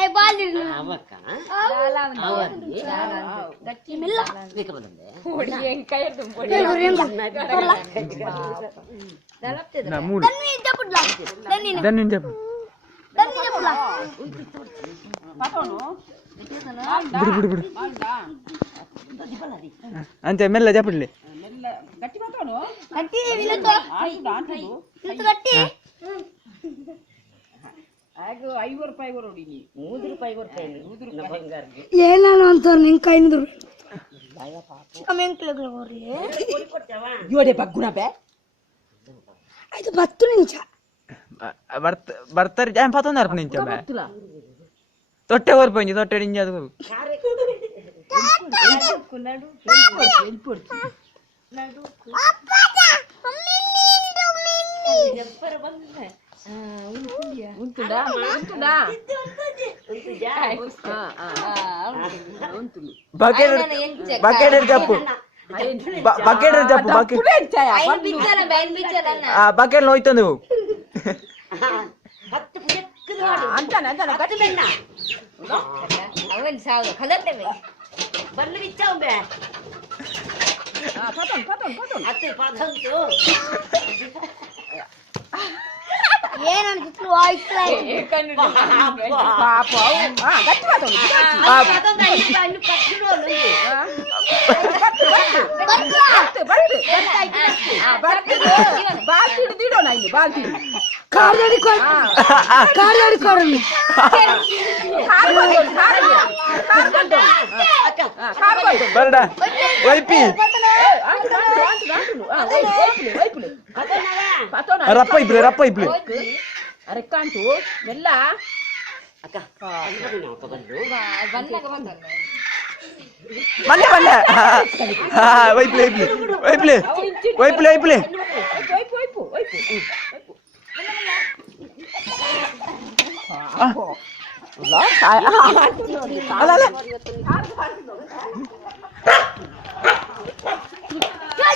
ay balil ಅವಕ್ಕ gatti milla ಬೇಕ ಬಂದೆ ಪೊಡಿ ಹೆಂಗ್ ಕೈ ಹಿಡ್ದು podi danni japudla danni japudla ಬಿಡು ಅಂತೆ ಮೆಲ್ಲ ಜಪಡ್ಲಿ ಗಟ್ಟಿ ಮಾತಾಡು gatti vilato gatti ಆಗ 5 ರೂಪಾಯಿ ಕೊಡಿ ನೀ 3 ರೂಪಾಯಿ ಕೊಡ್ತೇನೆ ನಮ್ಮ ಬಂಗಾರಿಗೆ ಏನಾನು ಅಂತ ನಿಂಗೆ 500 ಕಮೆಂಟ್ಗಳು ಕೊಡ್ರಿ ಯೋಡೆ ಬಗ್ಗುಣ ಬೇ ಐದು 10 ನಿಮಿಷ ಬರ್ತಾರೆ ಜಾಮ್ ಪಾತೊಂದಾರ ನಿಂಚ ಬೇ ತೊಟ್ಟೆ ಓರ್ಪಂಜಿ ತೊಟ್ಟೆ ನಿಂಜ ಅದು ನಡು ఉంటుందా బకెట్ చెప్పు బకెట్ చెప్పు బకెట్ నోಯ್ತು నువ్వు ಅವನ್ ಸಾವು ಕಲರ್ತೇವೆ ಬಲ್ಲು ಬಿಚ್ಚಾವೆ ಪತನ್ ಅತ್ತೆ ಪಾದಂತು ಏನಂತ ಆಯ್ತಾ ಪಾಪ ಗಟ್ಟಿ ಮಾತಾಡು ಅದೊಂದು ಇನ್ನು ಕಟ್ಟಿರೋಳು ಬಾಲ್ಟಿ ಹಿಡಿದಿಡೋಣ ಇಲ್ಲಿ ಬಾಲ್ಟಿ ಕಾರ್ ಬರ್ಡ ವೈಪಿ ರಪ್ಪ ಇಬ್ಲೆ ಅರೆಕ್ಕಂಟು ಎಲ್ಲ ಅಕ್ಕ ಬಂದು ಮಲ್ಲೆ ವೈಪ್ಲೆ ಅಲ್ಲ